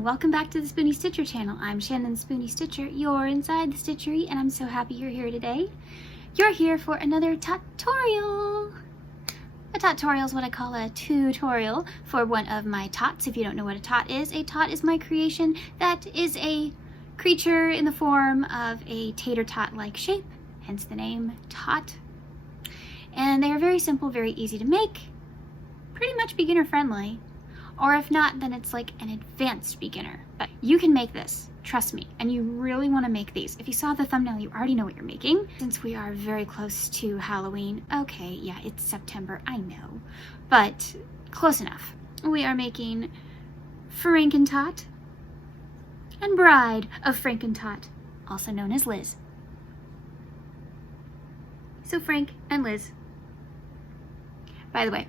welcome back to the Spoonie Stitcher channel. I'm Shannon Spoonie Stitcher. You're inside the Stitchery and I'm so happy you're here today. You're here for another TOT-torial. A TOT-torial is what I call a tutorial for one of my tots. If you don't know what a tot is my creation that is a creature in the form of a tater-tot-like shape, hence the name tot. And they are very simple, very easy to make, pretty much beginner friendly. Or if not, then it's like an advanced beginner. But you can make this, trust me, and you really want to make these. If you saw the thumbnail, you already know what you're making. Since we are very close to Halloween, okay, yeah, it's September, I know, but close enough. We are making Frankentot and Bride of Frankentot, also known as Liz. So Frank and Liz. By the way,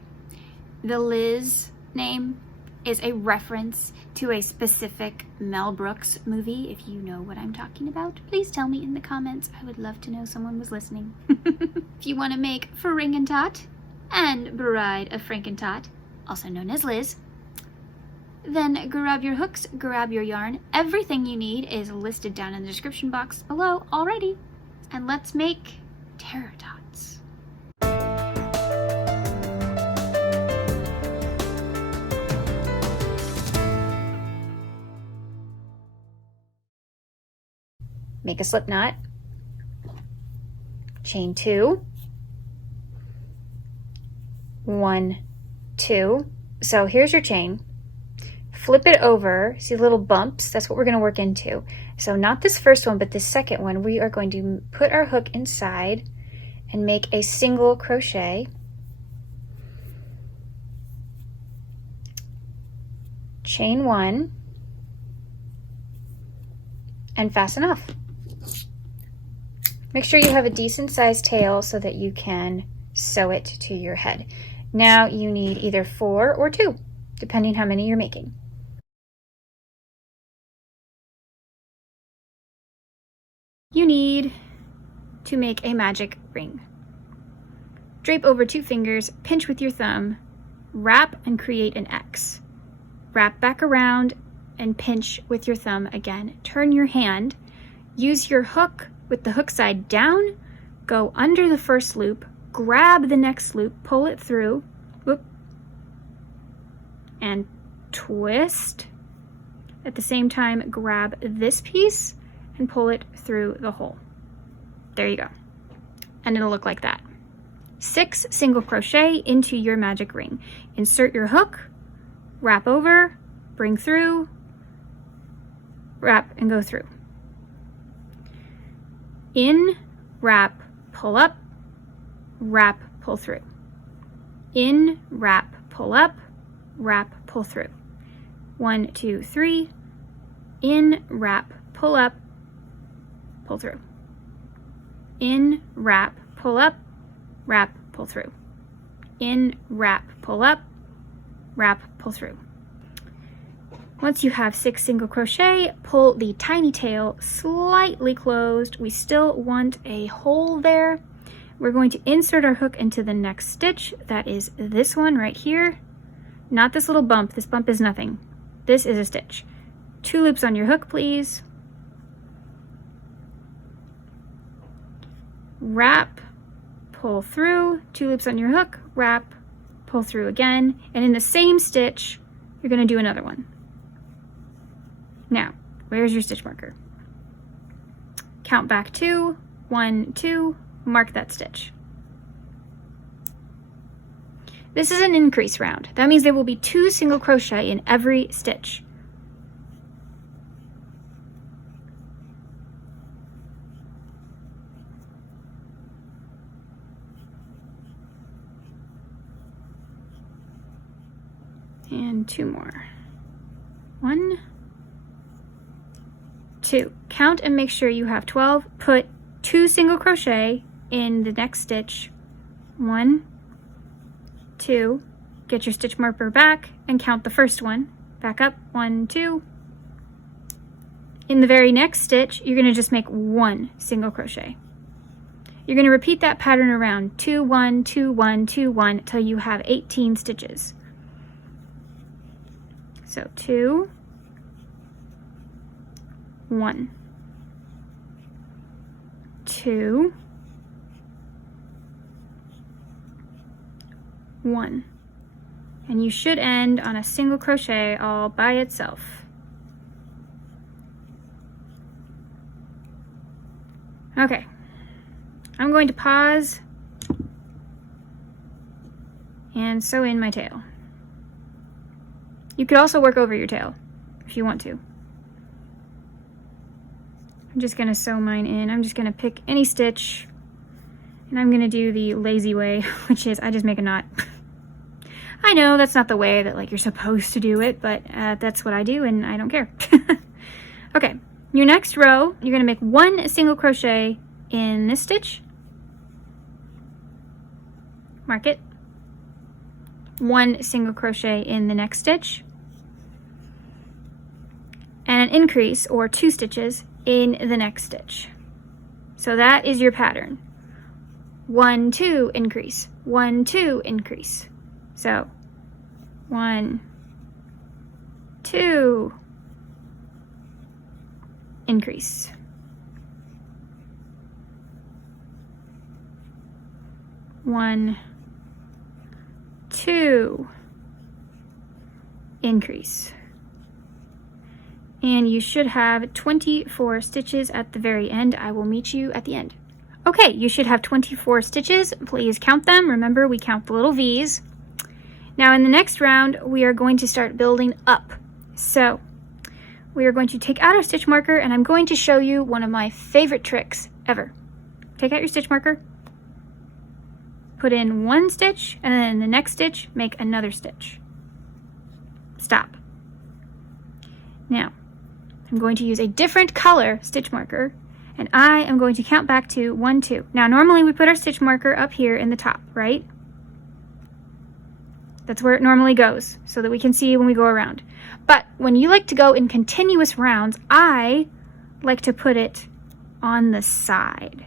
the Liz name is a reference to a specific Mel Brooks movie. If you know what I'm talking about, please tell me in the comments. I would love to know someone was listening. If you want to make Frankentot and Bride of Frankentot, also known as Liz, then grab your hooks, grab your yarn. Everything you need is listed down in the description box below already. And let's make tater-tots. Make a slip knot, chain 2, 1, 2. So here's your chain. Flip it over. See the little bumps? That's what we're going to work into. So not this first one, but this second one. We are going to put our hook inside and make a single crochet. Chain 1 and fasten off. Make sure you have a decent sized tail so that you can sew it to your head. Now you need either 4 or 2, depending how many you're making. You need to make a magic ring. Drape over 2 fingers, pinch with your thumb, wrap and create an X. Wrap back around and pinch with your thumb again. Turn your hand, use your hook with the hook side down, go under the first loop, grab the next loop, pull it through, whoop, and twist. At the same time, grab this piece and pull it through the hole. There you go. And it'll look like that. 6 single crochet into your magic ring. Insert your hook, wrap over, bring through, wrap and go through. In, wrap, pull up, wrap, pull through. In, wrap, pull up, wrap, pull through. 1, 2, 3. In, wrap, pull up, pull through. In, wrap, pull up, wrap, pull through. In, wrap, pull up, wrap, pull through. Once you have 6 single crochet, pull the tiny tail slightly closed. We still want a hole there. We're going to insert our hook into the next stitch. That is this one right here. Not this little bump. This bump is nothing. This is a stitch. 2 loops on your hook, please. Wrap, pull through, 2 loops on your hook, wrap, pull through again. And in the same stitch, you're going to do another one. Now, where's your stitch marker? Count back 2, 1, 2, mark that stitch. This is an increase round. That means there will be 2 single crochet in every stitch. And 2 more. 1, 2. Count and make sure you have 12. Put 2 single crochet in the next stitch. 1, 2. Get your stitch marker back and count the first one. Back up. 1, 2. In the very next stitch, you're going to just make 1 single crochet. You're going to repeat that pattern around 2, 1, 2, 1, 2, 1 until you have 18 stitches. So 2, 1, 2, 1. And you should end on a single crochet all by itself. Okay, I'm going to pause and sew in my tail. You could also work over your tail if you want to. I'm just gonna sew mine in. I'm just gonna pick any stitch, and I'm gonna do the lazy way, which is I just make a knot. I know that's not the way that like you're supposed to do it, but that's what I do and I don't care. Okay, your next row, you're gonna make 1 single crochet in this stitch. Mark it. 1 single crochet in the next stitch. And an increase, or 2 stitches, in the next stitch. So that is your pattern. 1, 2, increase. 1, 2, increase. So 1, 2, increase. 1, 2, increase. And you should have 24 stitches at the very end. I will meet you at the end. Okay, you should have 24 stitches. Please count them. Remember, we count the little V's. Now in the next round, we are going to start building up. So we are going to take out our stitch marker, and I'm going to show you one of my favorite tricks ever. Take out your stitch marker, put in 1 stitch, and then in the next stitch, make another stitch. Stop. Now, I'm going to use a different color stitch marker, and I am going to count back to 1, 2. Now, normally we put our stitch marker up here in the top, right? That's where it normally goes, so that we can see when we go around. But when you like to go in continuous rounds, I like to put it on the side.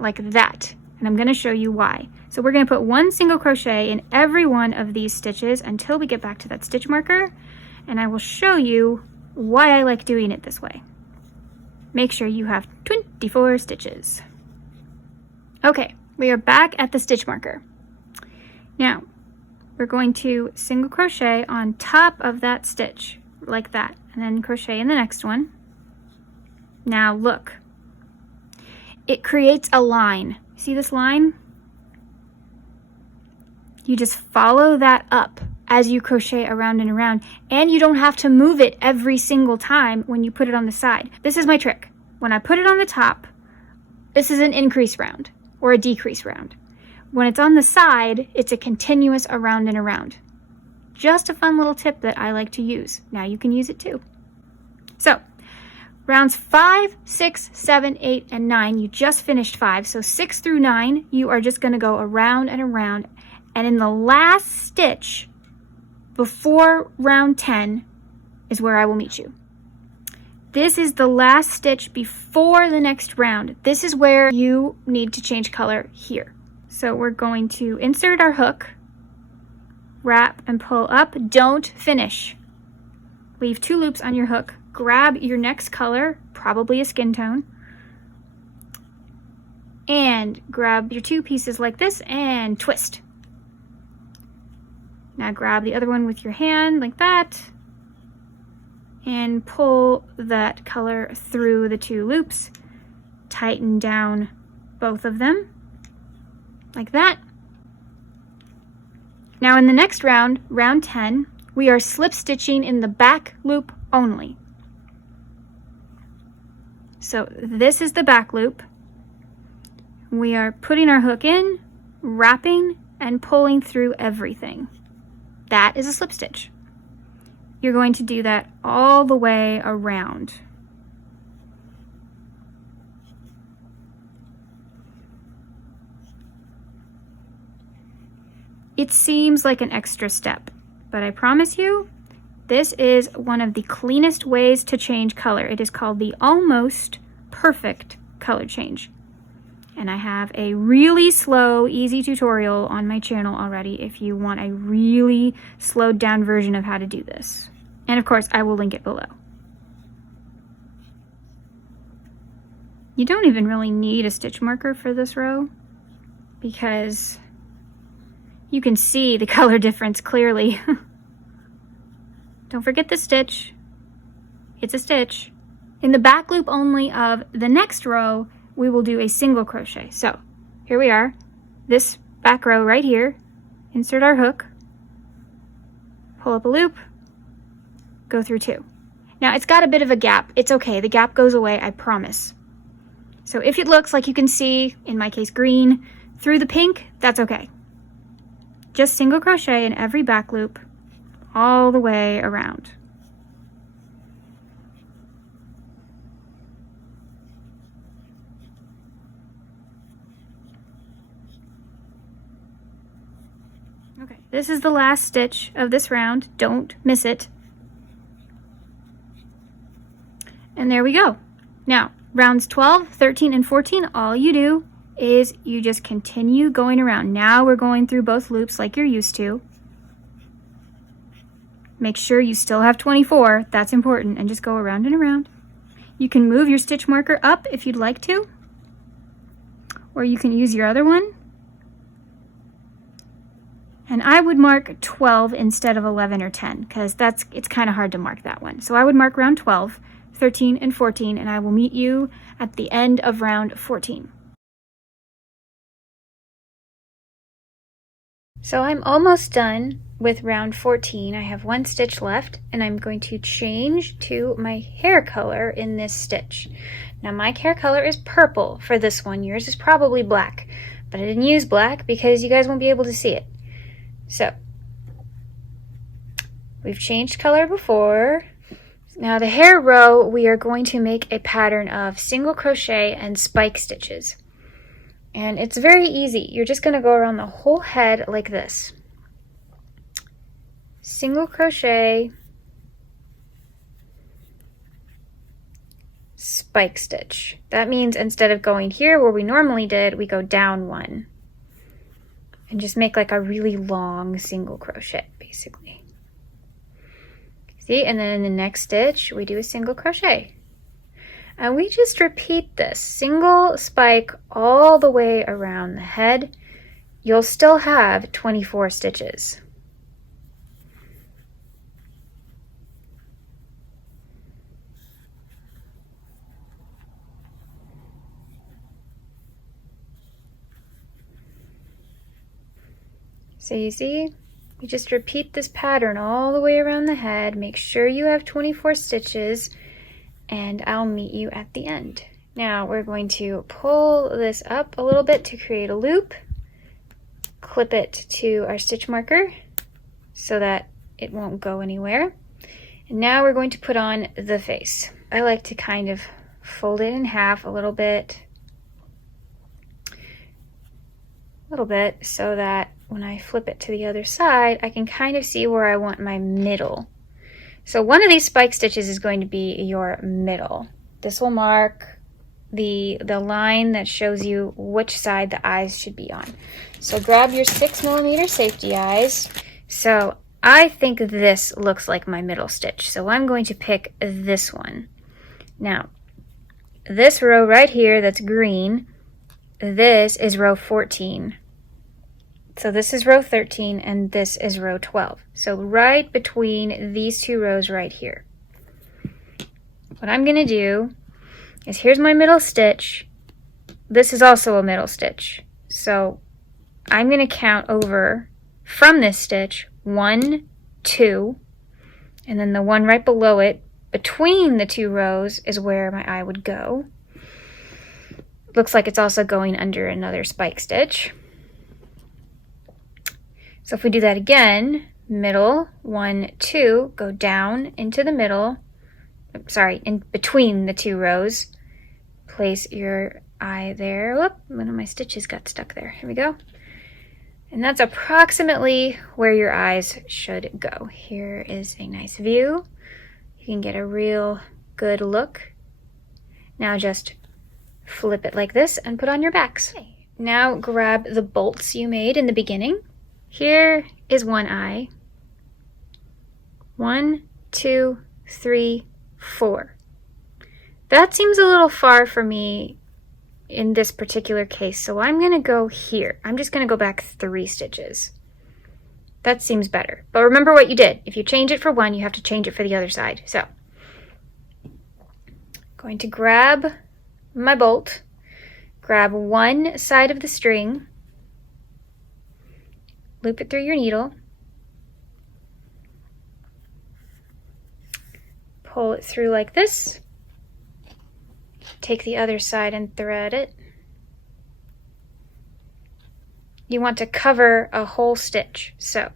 Like that. And I'm going to show you why. So we're going to put 1 single crochet in every one of these stitches until we get back to that stitch marker, and I will show you why I like doing it this way. Make sure you have 24 stitches. Okay, we are back at the stitch marker. Now, we're going to single crochet on top of that stitch, like that, and then crochet in the next one. Now look, it creates a line. See this line? You just follow that up as you crochet around and around, and you don't have to move it every single time when you put it on the side. This is my trick. When I put it on the top, this is an increase round or a decrease round. When it's on the side, it's a continuous around and around. Just a fun little tip that I like to use. Now you can use it too. So, rounds 5, 6, 7, 8, and 9, you just finished 5. So 6 through 9, you are just going to go around and around. And in the last stitch, before round 10, is where I will meet you. This is the last stitch before the next round. This is where you need to change color here. So we're going to insert our hook, wrap and pull up. Don't finish. Leave 2 loops on your hook. Grab your next color, probably a skin tone, and grab your 2 pieces like this and twist. Now grab the other one with your hand like that and pull that color through the 2 loops. Tighten down both of them like that. Now in the next round, round 10, we are slip stitching in the back loop only. So this is the back loop. We are putting our hook in, wrapping, and pulling through everything. That is a slip stitch. You're going to do that all the way around. It seems like an extra step, but I promise you, this is one of the cleanest ways to change color. It is called the almost perfect color change. And I have a really slow, easy tutorial on my channel already if you want a really slowed down version of how to do this. And of course, I will link it below. You don't even really need a stitch marker for this row because you can see the color difference clearly. Don't forget the stitch. It's a stitch. In the back loop only of the next row, we will do a single crochet. So here we are, this back row right here, insert our hook, pull up a loop, go through 2. Now it's got a bit of a gap. It's okay, the gap goes away, I promise. So if it looks like you can see, in my case green, through the pink, that's okay. Just single crochet in every back loop all the way around. Okay, this is the last stitch of this round. Don't miss it. And there we go. Now, rounds 12, 13, and 14, all you do is you just continue going around. Now we're going through both loops like you're used to. Make sure you still have 24, that's important, and just go around and around. You can move your stitch marker up if you'd like to, or you can use your other one. And I would mark 12 instead of 11 or 10, because it's kind of hard to mark that one. So I would mark round 12, 13, and 14, and I will meet you at the end of round 14. So I'm almost done with round 14. I have 1 stitch left, and I'm going to change to my hair color in this stitch. Now my hair color is purple for this one. Yours is probably black, but I didn't use black because you guys won't be able to see it. So we've changed color before. Now the hair row, we are going to make a pattern of single crochet and spike stitches. And it's very easy. You're just going to go around the whole head like this. Single crochet, spike stitch. That means instead of going here where we normally did, we go down 1. And just make like a really long single crochet, basically. See, and then in the next stitch, we do a single crochet. And we just repeat this single spike all the way around the head. You'll still have 24 stitches. So you see, you just repeat this pattern all the way around the head. Make sure you have 24 stitches, and I'll meet you at the end. Now we're going to pull this up a little bit to create a loop, clip it to our stitch marker so that it won't go anywhere. And now we're going to put on the face. I like to kind of fold it in half a little bit so that when I flip it to the other side, I can kind of see where I want my middle. So one of these spike stitches is going to be your middle. This will mark the line that shows you which side the eyes should be on. So grab your 6mm safety eyes. So I think this looks like my middle stitch, so I'm going to pick this one. Now, this row right here that's green, this is row 14. So this is row 13 and this is row 12. So right between these 2 rows right here. What I'm going to do is, here's my middle stitch. This is also a middle stitch. So I'm going to count over from this stitch 1, 2, and then the one right below it between the 2 rows is where my eye would go. Looks like it's also going under another spike stitch. So if we do that again, middle, 1, 2, go down into the middle, sorry, in between the 2 rows, place your eye there. Whoop, one of my stitches got stuck there. Here we go. And that's approximately where your eyes should go. Here is a nice view. You can get a real good look. Now just flip it like this and put on your backs. Okay. Now grab the bolts you made in the beginning. Here is one eye. 1, 2, 3, 4. That seems a little far for me in this particular case, so I'm going to go here. I'm just going to go back 3 stitches. That seems better. But remember what you did. If you change it for one, you have to change it for the other side. So, going to grab my bolt, grab one side of the string, loop it through your needle, pull it through like this, take the other side and thread it. You want to cover a whole stitch, so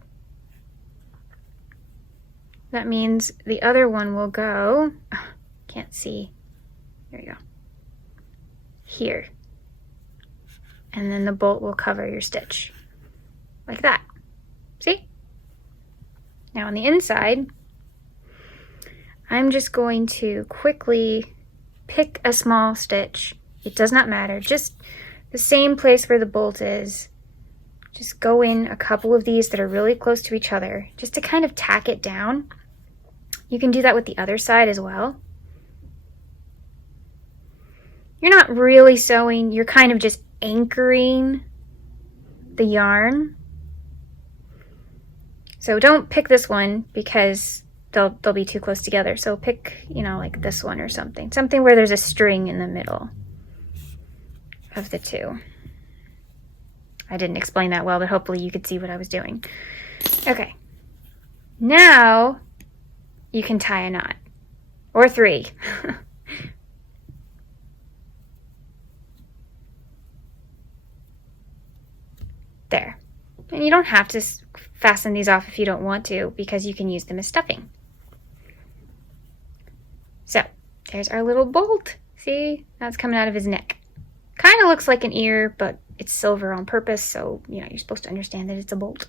that means the other one will go, can't see, there you go, here, and then the bolt will cover your stitch, like that, see? Now on the inside, I'm just going to quickly pick a small stitch, it does not matter, just the same place where the bolt is. Just go in a couple of these that are really close to each other, just to kind of tack it down. You can do that with the other side as well. You're not really sewing, you're kind of just anchoring the yarn. So don't pick this one because they'll be too close together. So pick, you know, like this one or something. Something where there's a string in the middle of the two. I didn't explain that well, but hopefully you could see what I was doing. Okay. Now you can tie a knot. Or 3. There. And you don't have to fasten these off if you don't want to, because you can use them as stuffing. So, there's our little bolt. See? Now it's coming out of his neck. Kind of looks like an ear, but it's silver on purpose, so, you know, you're supposed to understand that it's a bolt.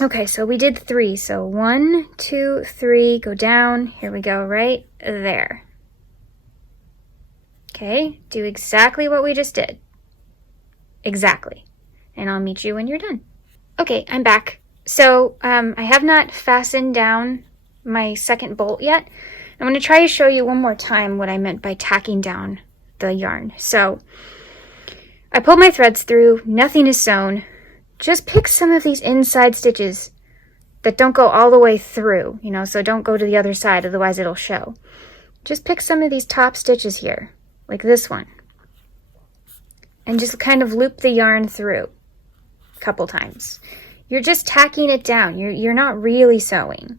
Okay, so we did 3. So 1, 2, 3, go down. Here we go, right there. Okay, do exactly what we just did. Exactly. And I'll meet you when you're done. Okay, I'm back. So I have not fastened down my second bolt yet. I'm going to try to show you one more time what I meant by tacking down the yarn. So I pulled my threads through, nothing is sewn. Just pick some of these inside stitches that don't go all the way through, you know, so don't go to the other side, otherwise it'll show. Just pick some of these top stitches here, like this one, and just kind of loop the yarn through a couple times. You're just tacking it down. You're not really sewing.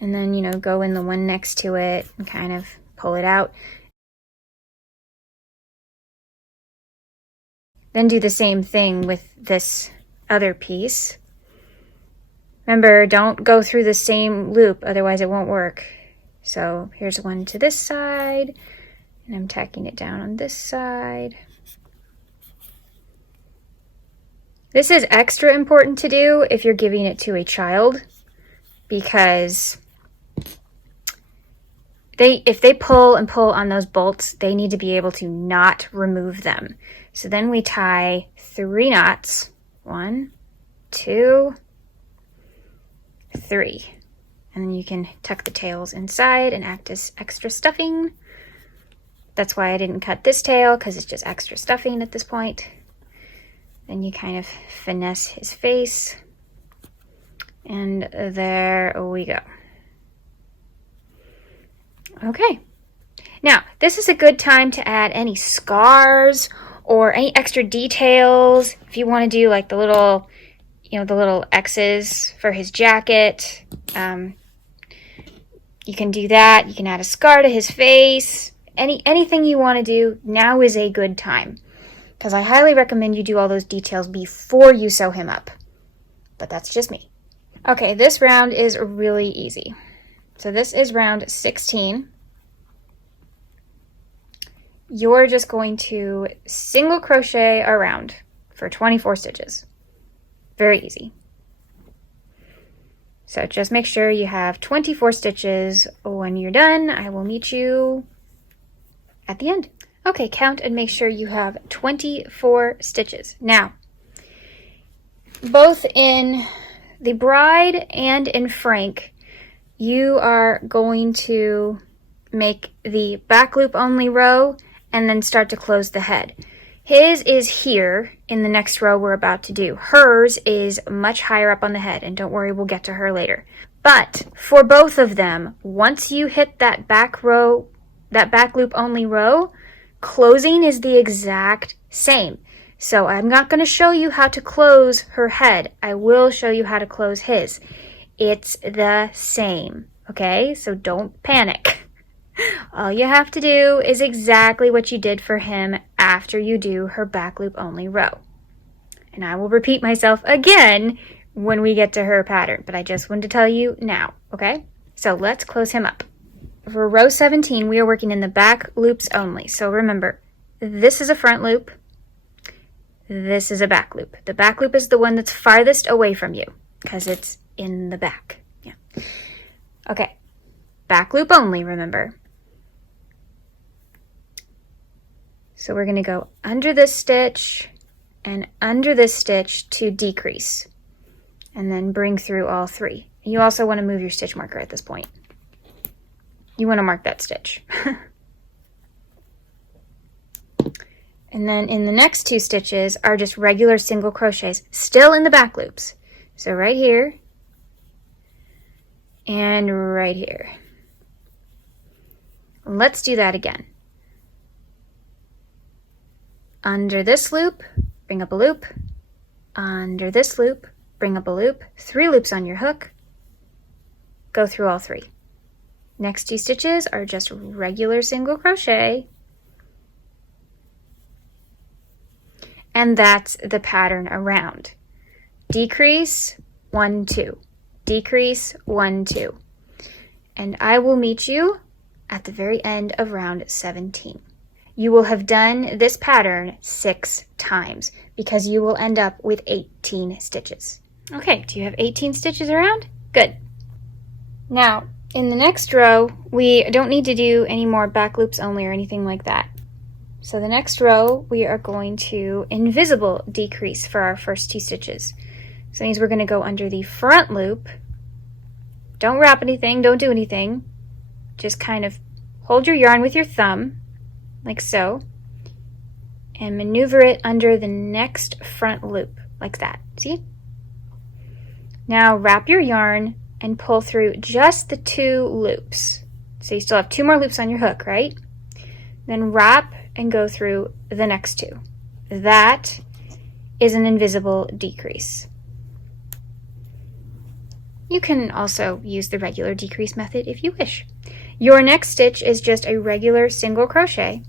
And then, you know, go in the one next to it and kind of pull it out. Then do the same thing with this other piece. Remember, don't go through the same loop, otherwise it won't work. So here's one to this side, and I'm tacking it down on this side. This is extra important to do if you're giving it to a child, because if they pull and pull on those bolts, they need to be able to not remove them. So then we tie 3 knots. 1, 2, 3. And then you can tuck the tails inside and act as extra stuffing. That's why I didn't cut this tail, because it's just extra stuffing at this point. Then you kind of finesse his face. And there we go. Okay. Now, this is a good time to add any scars or any extra details. If you want to do like the little, you know, the little X's for his jacket, you can do that. You can add a scar to his face. Anything you want to do, now is a good time. Because I highly recommend you do all those details before you sew him up. But that's just me. Okay, this round is really easy. So this is round 16. You're just going to single crochet around for 24 stitches. Very easy. So just make sure you have 24 stitches. When you're done, I will meet you at the end. Okay, count and make sure you have 24 stitches. Now, both in the bride and in Frank, you are going to make the back loop only row and then start to close the head. His is here in the next row we're about to do. Hers is much higher up on the head, and don't worry, we'll get to her later. But for both of them, once you hit that back row, that back loop only row, closing is the exact same. So I'm not going to show you how to close her head. I will show you how to close his. It's the same, okay? So don't panic. All you have to do is exactly what you did for him after you do her back loop only row. And I will repeat myself again when we get to her pattern, but I just wanted to tell you now, okay? So let's close him up. For row 17, we are working in the back loops only. So remember, this is a front loop. This is a back loop. The back loop is the one that's farthest away from you because it's in the back. Yeah. Okay. Back loop only, remember. So we're going to go under this stitch and under this stitch to decrease, and then bring through all three. You also want to move your stitch marker at this point. You want to mark that stitch. And then in the next two stitches are just regular single crochets, still in the back loops. So right here and right here. Let's do that again. Under this loop, bring up a loop. Under this loop, bring up a loop. 3 loops on your hook. Go through all 3. Next 2 stitches are just regular single crochet. And that's the pattern around. Decrease, 1, 2. Decrease, 1, 2. And I will meet you at the very end of round 17. You will have done this pattern 6 times because you will end up with 18 stitches. Okay, do you have 18 stitches around? Good. Now, in the next row, we don't need to do any more back loops only or anything like that. So the next row, we are going to invisible decrease for our first 2 stitches. So that means we're going to go under the front loop. Don't wrap anything, don't do anything. Just kind of hold your yarn with your thumb, like so, and maneuver it under the next front loop, like that. See? Now wrap your yarn and pull through just the 2 loops. So you still have 2 more loops on your hook, right? Then wrap and go through the next 2. That is an invisible decrease. You can also use the regular decrease method if you wish. Your next stitch is just a regular single crochet,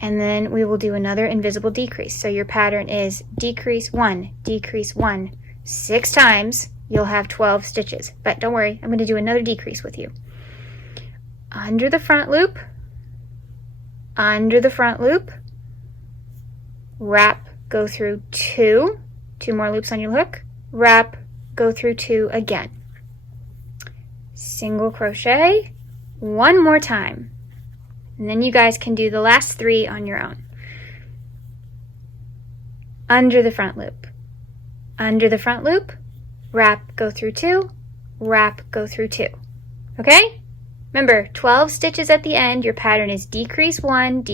and then we will do another invisible decrease. So your pattern is decrease 1, decrease 1, 6 times. You'll have 12 stitches, but don't worry, I'm going to do another decrease with you. Under the front loop, under the front loop, wrap, go through 2 more loops on your hook, wrap, go through 2 again. Single crochet, 1 more time. And then you guys can do the last 3 on your own. Under the front loop. Under the front loop, wrap, go through 2, wrap, go through 2. Okay? Remember, 12 stitches at the end. Your pattern is decrease 1,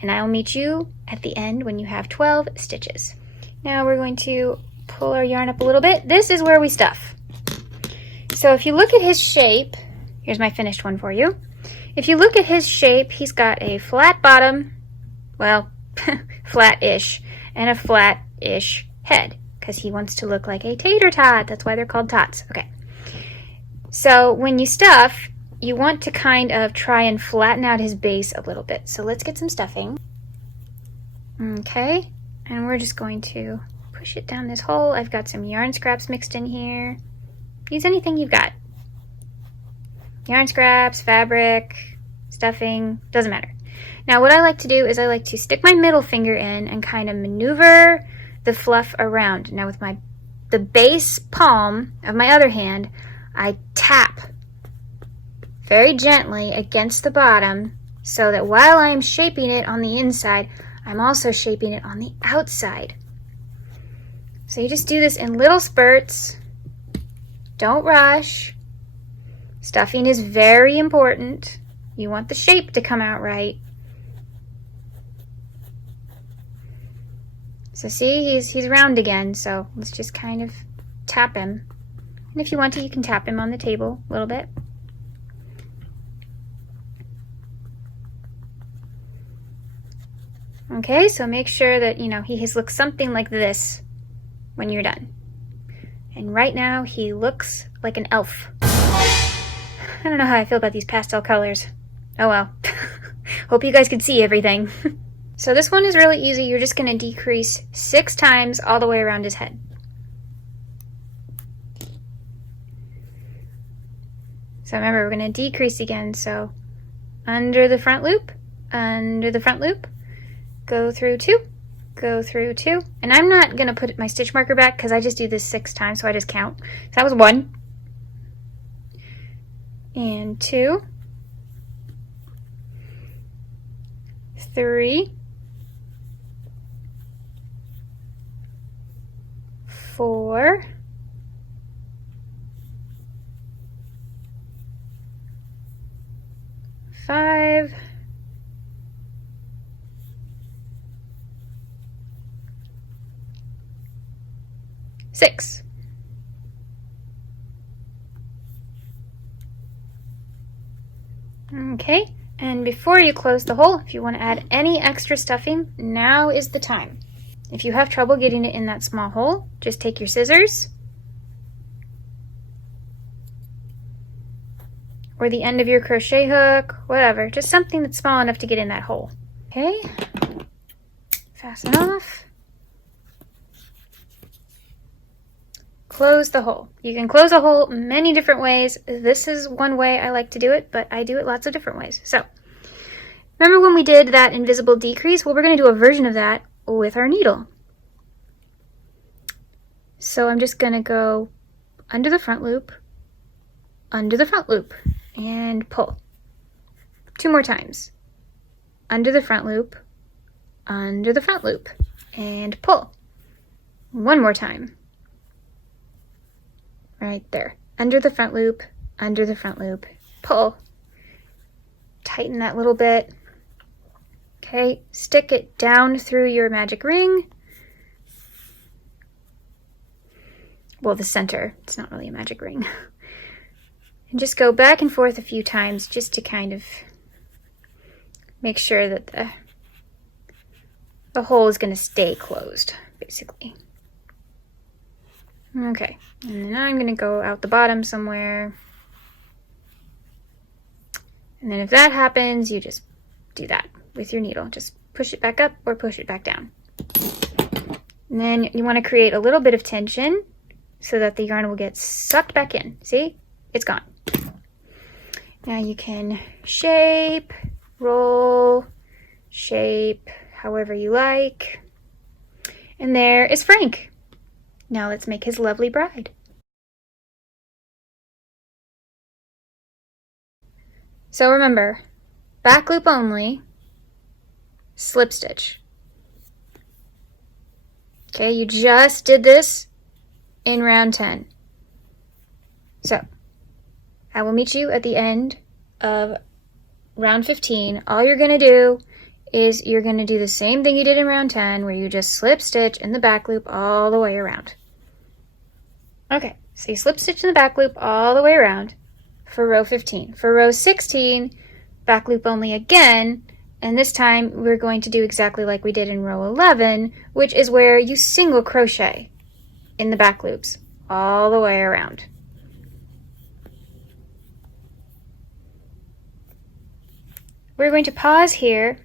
and I'll meet you at the end when you have 12 stitches. Now we're going to pull our yarn up a little bit. This is where we stuff. So if you look at his shape, here's my finished one for you. If you look at his shape, he's got a flat bottom, well, flat-ish, and a flat-ish head, because he wants to look like a tater-tot. That's why they're called tots. Okay. So when you stuff, you want to kind of try and flatten out his base a little bit. So let's get some stuffing. Okay, and we're just going to push it down this hole. I've got some yarn scraps mixed in here. Use anything you've got. Yarn scraps, fabric, stuffing, doesn't matter. Now what I like to do is I like to stick my middle finger in and kind of maneuver the fluff around. Now with the base palm of my other hand, I tap very gently against the bottom so that while I'm shaping it on the inside, I'm also shaping it on the outside. So you just do this in little spurts. Don't rush. Stuffing is very important. You want the shape to come out right. So see, he's round again, so let's just kind of tap him. And if you want to, you can tap him on the table a little bit. Okay, so make sure that, you know, he looks something like this when you're done. And right now, he looks like an elf. I don't know how I feel about these pastel colors. Oh well. Hope you guys can see everything. So this one is really easy. You're just going to decrease 6 times all the way around his head. So remember, we're going to decrease again. So under the front loop, go through 2, go through 2. And I'm not going to put my stitch marker back because I just do this 6 times, so I just count. So that was 1. And 2. 3. 4. 5. 6. Okay, and before you close the hole, if you want to add any extra stuffing, now is the time. If you have trouble getting it in that small hole, just take your scissors or the end of your crochet hook, whatever, just something that's small enough to get in that hole. Okay, fasten off. Close the hole. You can close a hole many different ways. This is one way I like to do it, but I do it lots of different ways. So, remember when we did that invisible decrease? Well, we're going to do a version of that with our needle. So I'm just going to go under the front loop, and pull. 2 more times. Under the front loop, and pull. 1 more time. Right there. Under the front loop, pull. Tighten that little bit. Okay, stick it down through your magic ring. Well, the center. It's not really a magic ring. And just go back and forth a few times just to kind of make sure that the hole is going to stay closed, basically. Okay, and then I'm going to go out the bottom somewhere. And then if that happens, you just do that with your needle. Just push it back up or push it back down. And then you want to create a little bit of tension so that the yarn will get sucked back in. See? It's gone. Now you can shape, roll, shape, however you like. And there is Frank. Now let's make his lovely bride. So remember, back loop only, slip stitch. Okay, you just did this in round 10. So, I will meet you at the end of round 15. All you're going to do is you're going to do the same thing you did in round 10 where you just slip stitch in the back loop all the way around. Okay, so you slip stitch in the back loop all the way around for row 15. For row 16, back loop only again, and this time we're going to do exactly like we did in row 11, which is where you single crochet in the back loops all the way around. We're going to pause here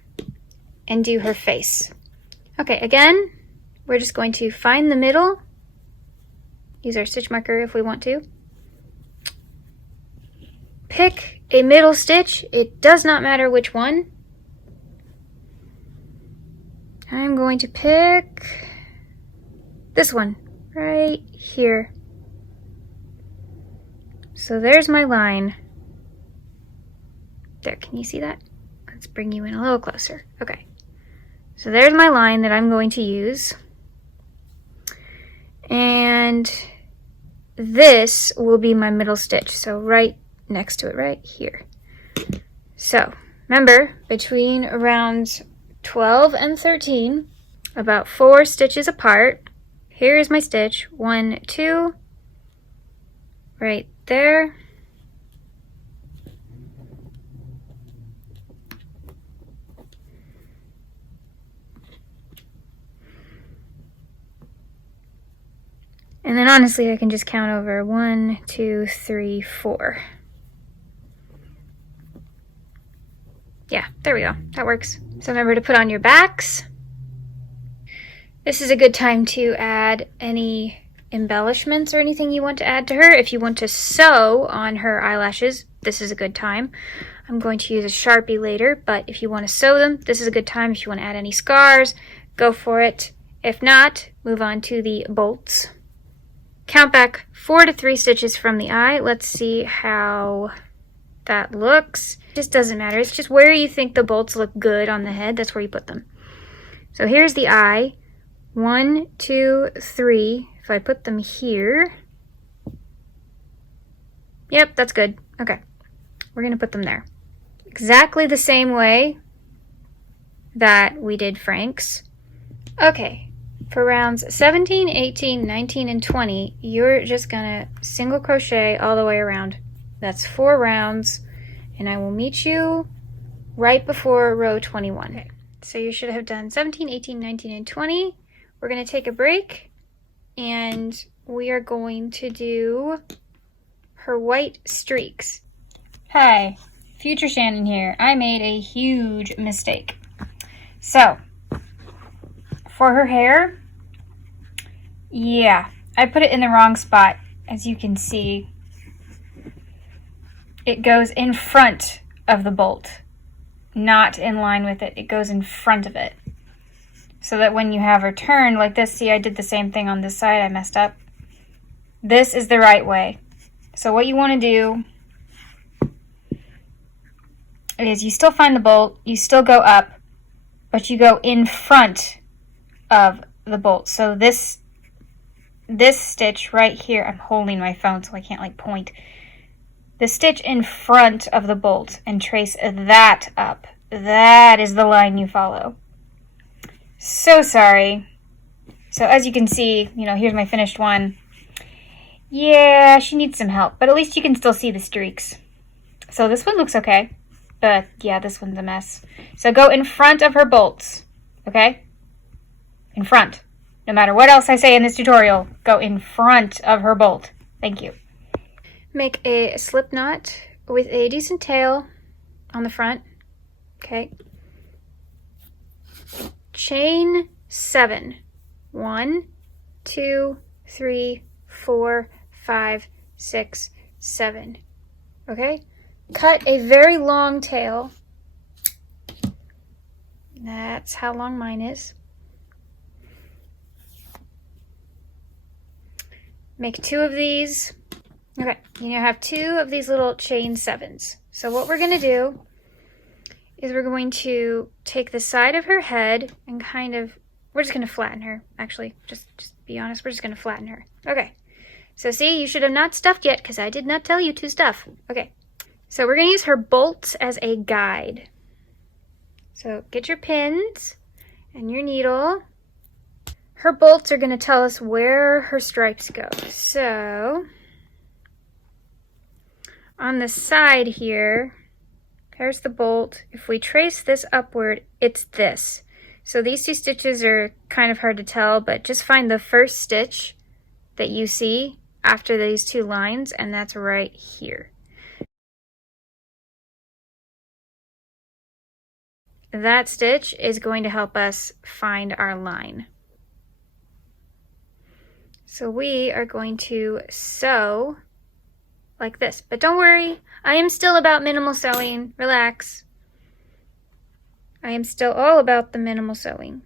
and do her face. Okay, again, we're just going to find the middle, use our stitch marker if we want to. Pick a middle stitch, it does not matter which one. I'm going to pick this one right here. So there's my line. There, can you see that? Let's bring you in a little closer. Okay, so there's my line that I'm going to use. And this will be my middle stitch, so right next to it, right here. So remember, between rounds 12 and 13, about 4 stitches apart, here is my stitch, 1, 2, right there. And then honestly, I can just count over 1, 2, 3, 4. Yeah, there we go. That works. So remember to put on your backs. This is a good time to add any embellishments or anything you want to add to her. If you want to sew on her eyelashes, this is a good time. I'm going to use a Sharpie later, but if you want to sew them, this is a good time. If you want to add any scars, go for it. If not, move on to the bolts. Count back 4 to 3 stitches from the eye. Let's see how that looks. It just doesn't matter. It's just where you think the bolts look good on the head. That's where you put them. So here's the eye. 1, 2, 3. If I put them here. Yep, that's good. Okay. We're going to put them there. Exactly the same way that we did Frank's. Okay. For rounds 17, 18, 19, and 20, you're just gonna single crochet all the way around. That's 4 rounds, and I will meet you right before row 21. Okay. So you should have done 17, 18, 19, and 20. We're gonna take a break, and we are going to do her white streaks. Hi, future Shannon here. I made a huge mistake. So, for her hair, yeah, I put it in the wrong spot. As you can see, it goes in front of the bolt, not in line with it. It goes in front of it. So that when you have her turned like this, see, I did the same thing on this side. I messed up. This is the right way. So what you want to do is you still find the bolt, you still go up, but you go in front of the bolt. So this stitch right here, I'm holding my phone so I can't like point. The stitch in front of the bolt and trace that up. That is the line you follow. So sorry. So as you can see, you know, here's my finished one. Yeah, she needs some help, but at least you can still see the streaks. So this one looks okay, but yeah, this one's a mess. So go in front of her bolts, okay? In front. No matter what else I say in this tutorial, go in front of her bolt. Thank you. Make a slip knot with a decent tail on the front, okay? Chain 7. 1, 2, 3, 4, 5, 6, 7. Okay? Cut a very long tail. That's how long mine is. Make 2 of these. Okay, you now have 2 of these little chain 7s. So what we're going to do is we're going to take the side of her head and kind of, we're just going to flatten her, actually. Just be honest, we're just going to flatten her. Okay, so see, you should have not stuffed yet because I did not tell you to stuff. Okay, so we're going to use her bolts as a guide. So get your pins and your needle. Her bolts are going to tell us where her stripes go. So on the side here, there's the bolt. If we trace this upward, it's this. So these 2 stitches are kind of hard to tell, but just find the first stitch that you see after these 2 lines, and that's right here. That stitch is going to help us find our line. So we are going to sew like this. But don't worry, I am still about minimal sewing. Relax. I am still all about the minimal sewing.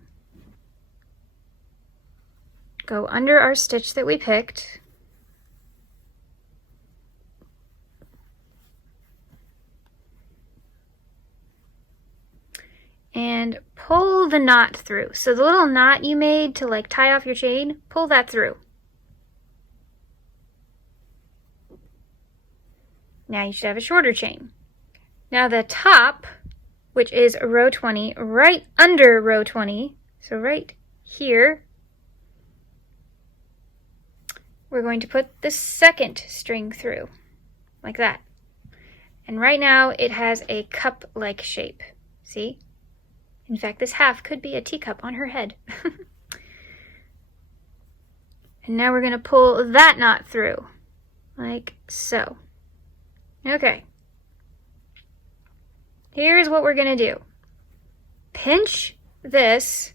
Go under our stitch that we picked. And pull the knot through. So the little knot you made to like tie off your chain, pull that through. Now you should have a shorter chain. Now the top, which is row 20, right under row 20, so right here, we're going to put the second string through, like that. And right now it has a cup-like shape, see? In fact, this half could be a teacup on her head. And now we're going to pull that knot through, like so. Okay. Here's what we're going to do. Pinch this,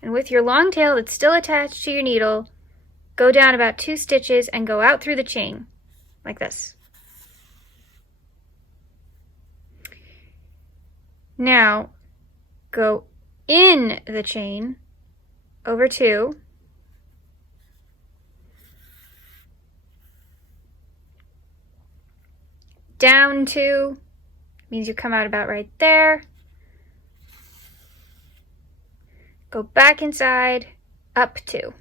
and with your long tail that's still attached to your needle, go down about 2 stitches and go out through the chain, like this. Now, go in the chain over 2, down 2, means you come out about right there, go back inside, up 2.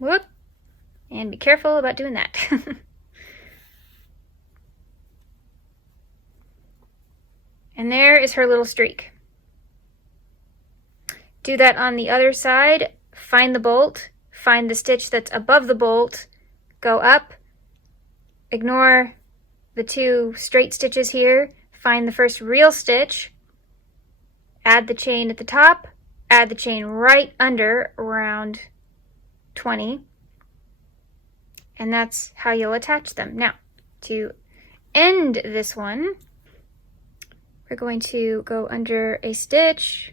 Whoop, and be careful about doing that. And there is her little streak. Do that on the other side. Find the bolt, find the stitch that's above the bolt, go up, ignore the 2 straight stitches here, find the first real stitch, add the chain at the top, add the chain right under around 20, and that's how you'll attach them. Now, to end this one, we're going to go under a stitch,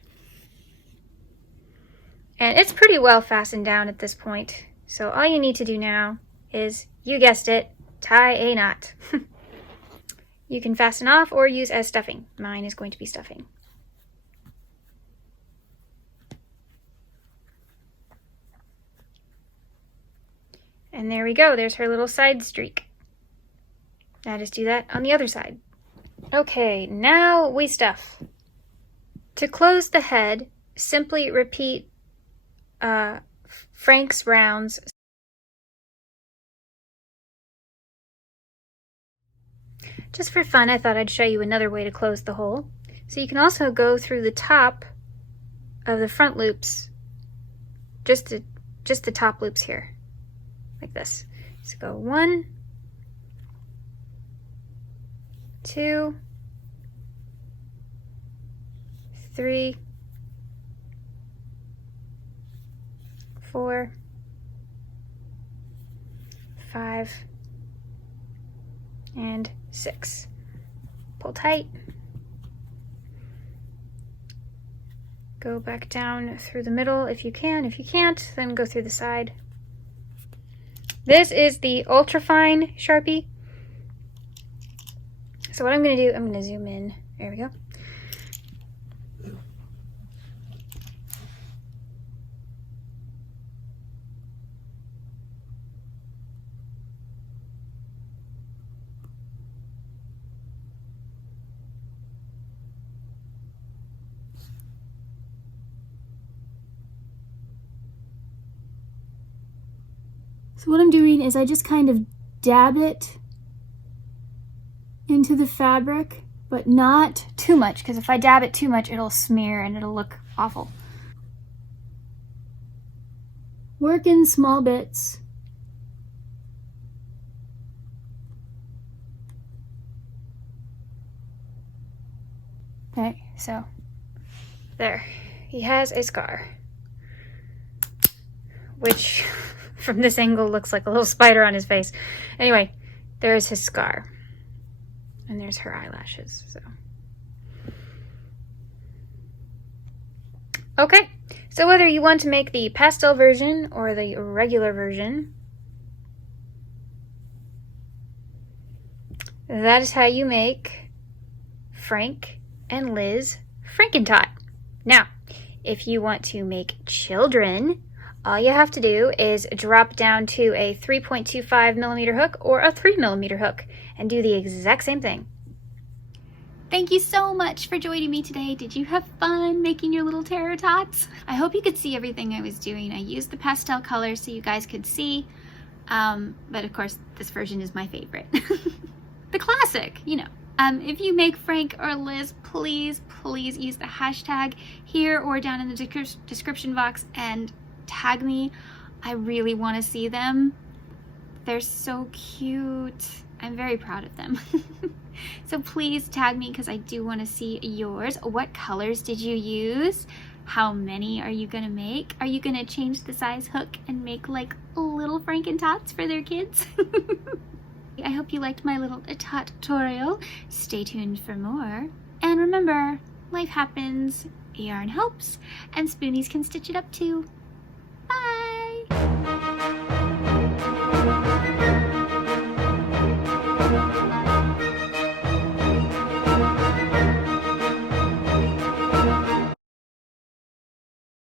and it's pretty well fastened down at this point. So all you need to do now is, you guessed it, tie a knot. You can fasten off or use as stuffing. Mine is going to be stuffing. And there we go, there's her little side streak. Now just do that on the other side. Okay, now we stuff. To close the head, simply repeat Frank's rounds. Just for fun, I thought I'd show you another way to close the hole. So you can also go through the top of the front loops, just the top loops here, like this. So go 1, 2, 3, 4, 5, and 6. Pull tight. Go back down through the middle if you can. If you can't, then go through the side. This is the ultrafine Sharpie. So what I'm going to do, I'm going to zoom in. There we go. So what I'm doing is I just kind of dab it into the fabric, but not too much, because if I dab it too much, it'll smear and it'll look awful. Work in small bits. Okay, so there, he has a scar, which from this angle looks like a little spider on his face. Anyway, there's his scar, and there's her eyelashes. So okay, so whether you want to make the pastel version or the regular version, that is how you make Frank and Liz Frankentot. Now, if you want to make children, all you have to do is drop down to a 3.25 millimeter hook or a 3 millimeter hook and do the exact same thing. Thank you so much for joining me today. Did you have fun making your little tater-tots? I hope you could see everything I was doing. I used the pastel colors so you guys could see. But of course, this version is my favorite. The classic, you know. If you make Frank or Liz, please use the hashtag here or down in the description box and tag me. I really want to see them. They're so cute. I'm very proud of them. So please tag me because I do want to see yours. What colors did you use? How many are you going to make? Are you going to change the size hook and make like little Frankentots for their kids? I hope you liked my little tutorial. Stay tuned for more. And remember, life happens, yarn helps, and Spoonies can stitch it up too.